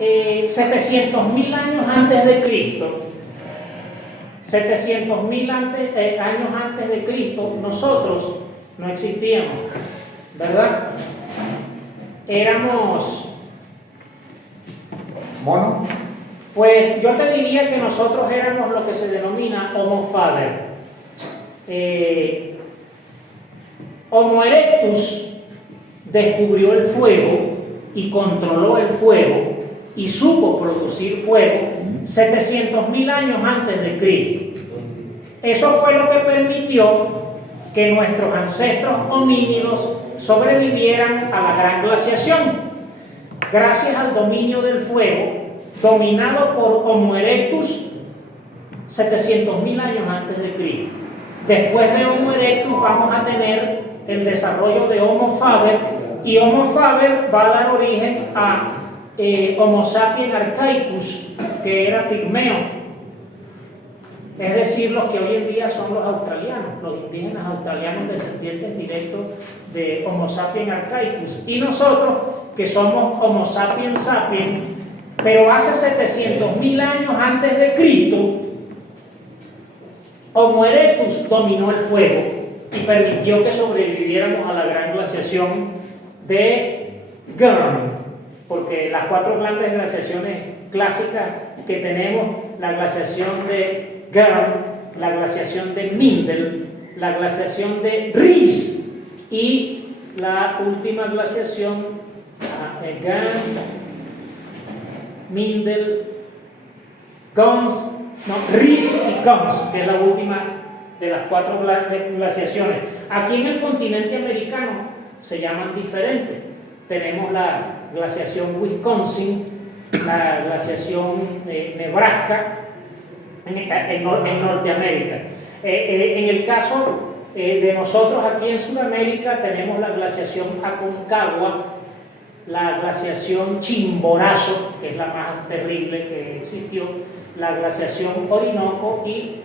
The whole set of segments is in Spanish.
700.000 años antes de Cristo, 700.000 años antes de Cristo, nosotros no existíamos, ¿verdad? Éramos mono. Pues yo te diría que nosotros éramos lo que se denomina Homo faber. Homo erectus descubrió el fuego y controló el fuego y supo producir fuego 700.000 años antes de Cristo. Eso fue lo que permitió que nuestros ancestros homínidos sobrevivieran a la gran glaciación, gracias al dominio del fuego dominado por Homo erectus 700.000 años antes de Cristo. Después de Homo erectus vamos a tener el desarrollo de Homo faber, y Homo faber va a dar origen a Homo sapiens archaicus, que era pigmeo, es decir, los que hoy en día son los australianos, los indígenas australianos descendientes directos de Homo sapiens archaicus, y nosotros que somos Homo sapiens sapiens, pero hace 700.000 años antes de Cristo, Homo erectus dominó el fuego y permitió que sobreviviéramos a la gran glaciación de Gurn, porque las 4 grandes glaciaciones clásicas que tenemos, la glaciación de Gurn, la glaciación de Mindel, la glaciación de Ries y la última glaciación de Gurn, Mindel, Ries y Gums, que es la última de las 4 glaciaciones. Aquí en el continente americano se llaman diferentes. Tenemos la glaciación Wisconsin, la glaciación Nebraska en Norteamérica. En el caso de nosotros aquí en Sudamérica tenemos la glaciación Aconcagua, la glaciación Chimborazo, que es la más terrible que existió, la glaciación Orinoco y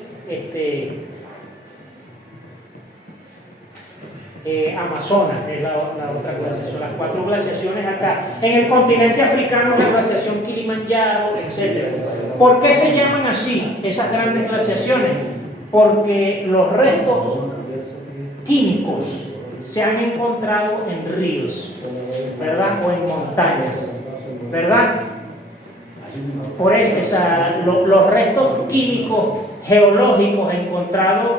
Amazonas, es la otra glaciación, las 4 glaciaciones acá. En el continente africano, la glaciación Kilimanjaro, etc. ¿Por qué se llaman así esas grandes glaciaciones? Porque los restos químicos se han encontrado en ríos, ¿verdad? O en montañas, ¿verdad? Por eso, los restos químicos geológicos encontrados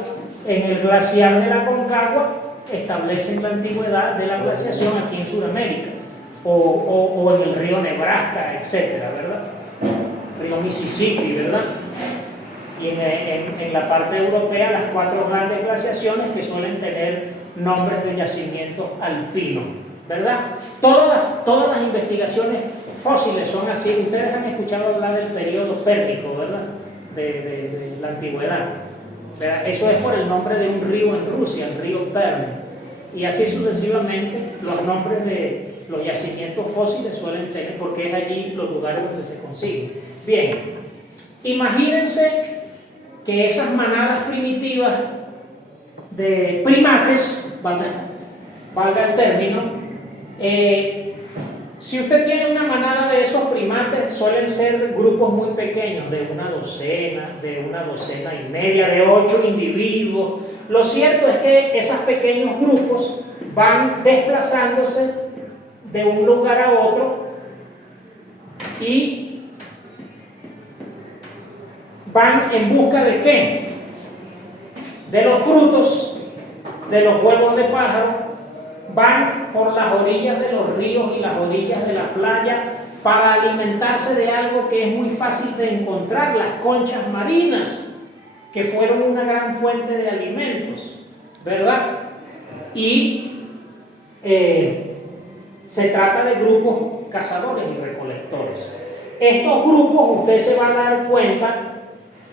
en el glaciar de la Aconcagua establecen la antigüedad de la glaciación aquí en Sudamérica, o en el río Nebraska, etcétera, ¿verdad? Río Mississippi, ¿verdad? Y en la parte europea, las 4 grandes glaciaciones que suelen tener nombres de yacimientos alpinos, ¿verdad? Todas las investigaciones fósiles son así. Ustedes han escuchado hablar del periodo pérmico, ¿verdad? De la antigüedad, ¿verdad? Eso es por el nombre de un río en Rusia, el río Perm, y así sucesivamente. Los nombres de los yacimientos fósiles suelen tener, porque es allí los lugares donde se consiguen. Bien, imagínense que esas manadas primitivas de primates, valga el término, si usted tiene una manada de esos primates, suelen ser grupos muy pequeños, de una docena y media, de 8 individuos. Lo cierto es que esos pequeños grupos van desplazándose de un lugar a otro y van en busca ¿de qué? De los frutos, de los huevos de pájaro. Van por las orillas de los ríos y las orillas de la playa para alimentarse de algo que es muy fácil de encontrar, las conchas marinas, que fueron una gran fuente de alimentos, ¿verdad? Y se trata de grupos cazadores y recolectores. Estos grupos, usted se va a dar cuenta,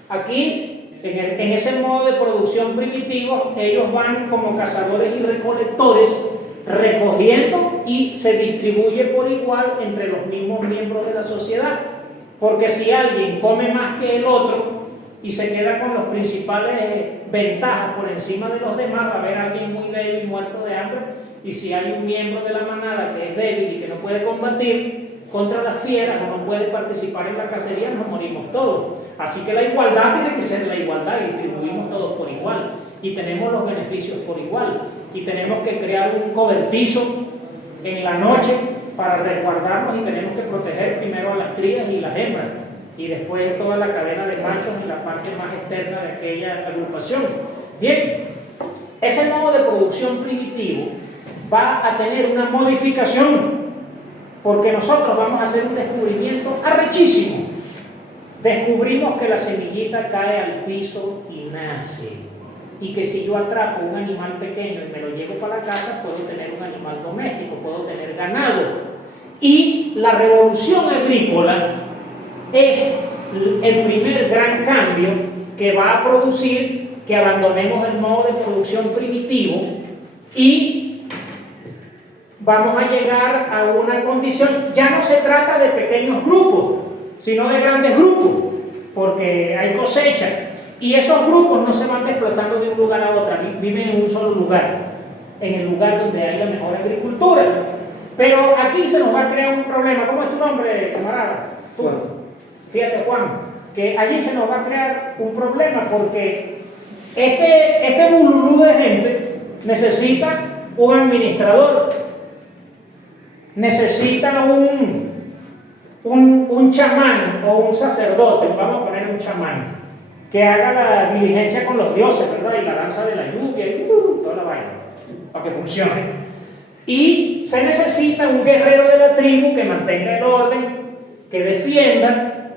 aquí, en ese modo de producción primitivo, ellos van como cazadores y recolectores, recogiendo, y se distribuye por igual entre los mismos miembros de la sociedad, porque si alguien come más que el otro y se queda con las principales ventajas por encima de los demás, va a haber alguien muy débil muerto de hambre, y si hay un miembro de la manada que es débil y que no puede combatir, contra las fieras o no puede participar en la cacería, nos morimos todos. Así que la igualdad tiene que ser la igualdad y distribuimos todos por igual y tenemos los beneficios por igual y tenemos que crear un cobertizo en la noche para resguardarnos y tenemos que proteger primero a las crías y las hembras y después toda la cadena de machos en la parte más externa de aquella agrupación. Bien, ese modo de producción primitivo va a tener una modificación porque nosotros vamos a hacer un descubrimiento arrechísimo. Descubrimos que la semillita cae al piso y nace y que si yo atrapo un animal pequeño y me lo llevo para la casa, puedo tener un animal doméstico, puedo tener ganado. Y la revolución agrícola es el primer gran cambio que va a producir que abandonemos el modo de producción primitivo y vamos a llegar a una condición, ya no se trata de pequeños grupos, sino de grandes grupos, porque hay cosecha y esos grupos no se van desplazando de un lugar a otro, viven en un solo lugar, en el lugar donde hay la mejor agricultura. Pero aquí se nos va a crear un problema. ¿Cómo es tu nombre, camarada? Tú. Juan. Fíjate, Juan, que allí se nos va a crear un problema porque este bululú de gente necesita un administrador, necesita un chamán o un sacerdote, vamos a poner un chamán, que haga la diligencia con los dioses, ¿verdad? Y la danza de la lluvia y toda la vaina, para que funcione. Y se necesita un guerrero de la tribu que mantenga el orden, que defienda.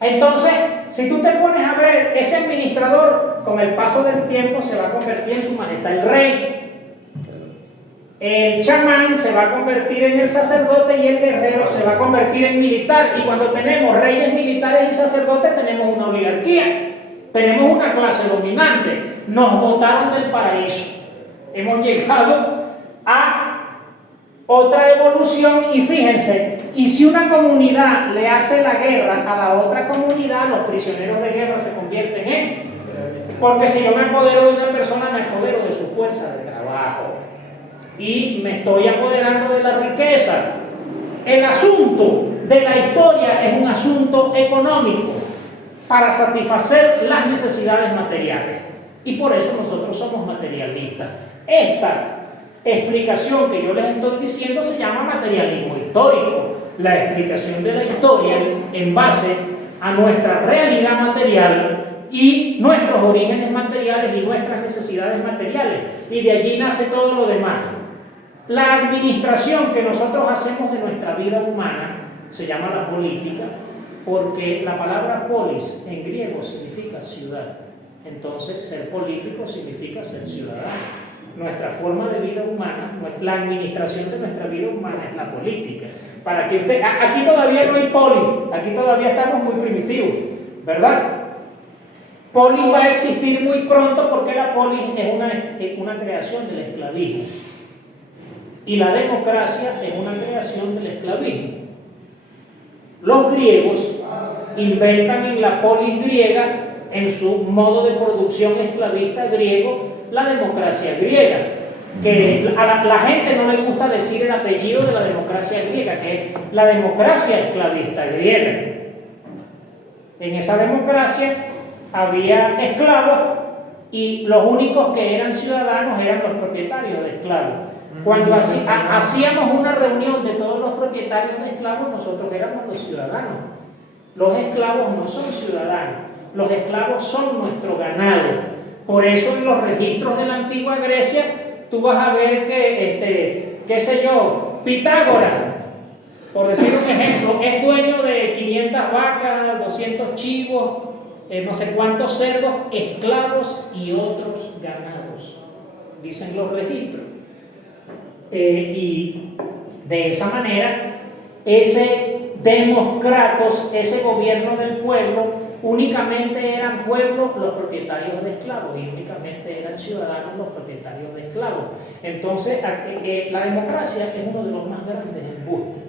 Entonces, si tú te pones a ver, ese administrador con el paso del tiempo se va a convertir en su majestad el rey. El chamán se va a convertir en el sacerdote y el guerrero se va a convertir en militar. Y cuando tenemos reyes, militares y sacerdotes, tenemos una oligarquía, tenemos una clase dominante. Nos botaron del paraíso. Hemos llegado a otra evolución y fíjense, y si una comunidad le hace la guerra a la otra comunidad, los prisioneros de guerra se convierten en, porque si yo me apodero de una persona, me apodero de su fuerza de trabajo y me estoy apoderando de la riqueza. El asunto de la historia es un asunto económico para satisfacer las necesidades materiales y por eso nosotros somos materialistas. Esta explicación que yo les estoy diciendo se llama materialismo histórico, la explicación de la historia en base a nuestra realidad material y nuestros orígenes materiales y nuestras necesidades materiales, y de allí nace todo lo demás. La administración que nosotros hacemos de nuestra vida humana se llama la política, porque la palabra polis en griego significa ciudad. Entonces, ser político significa ser ciudadano. Nuestra forma de vida humana, la administración de nuestra vida humana es la política. Para que usted, aquí todavía no hay poli, aquí todavía estamos muy primitivos, ¿verdad? Polis va a existir muy pronto porque la polis es una creación del esclavismo. Y la democracia es una creación del esclavismo. Los griegos inventan en la polis griega, en su modo de producción esclavista griego, la democracia griega, que a la gente no le gusta decir el apellido de la democracia griega, que es la democracia esclavista griega. En esa democracia había esclavos y los únicos que eran ciudadanos eran los propietarios de esclavos. Cuando hacíamos una reunión de todos los propietarios de esclavos, nosotros éramos los ciudadanos. Los esclavos no son ciudadanos, los esclavos son nuestro ganado. Por eso en los registros de la antigua Grecia tú vas a ver que, qué sé yo, Pitágoras, por decir un ejemplo, es dueño de 500 vacas, 200 chivos, no sé cuántos cerdos, esclavos y otros ganados, dicen los registros. Y de esa manera, ese demoskratos, ese gobierno del pueblo, únicamente eran pueblos los propietarios de esclavos y únicamente eran ciudadanos los propietarios de esclavos. Entonces, la democracia es uno de los más grandes embustes.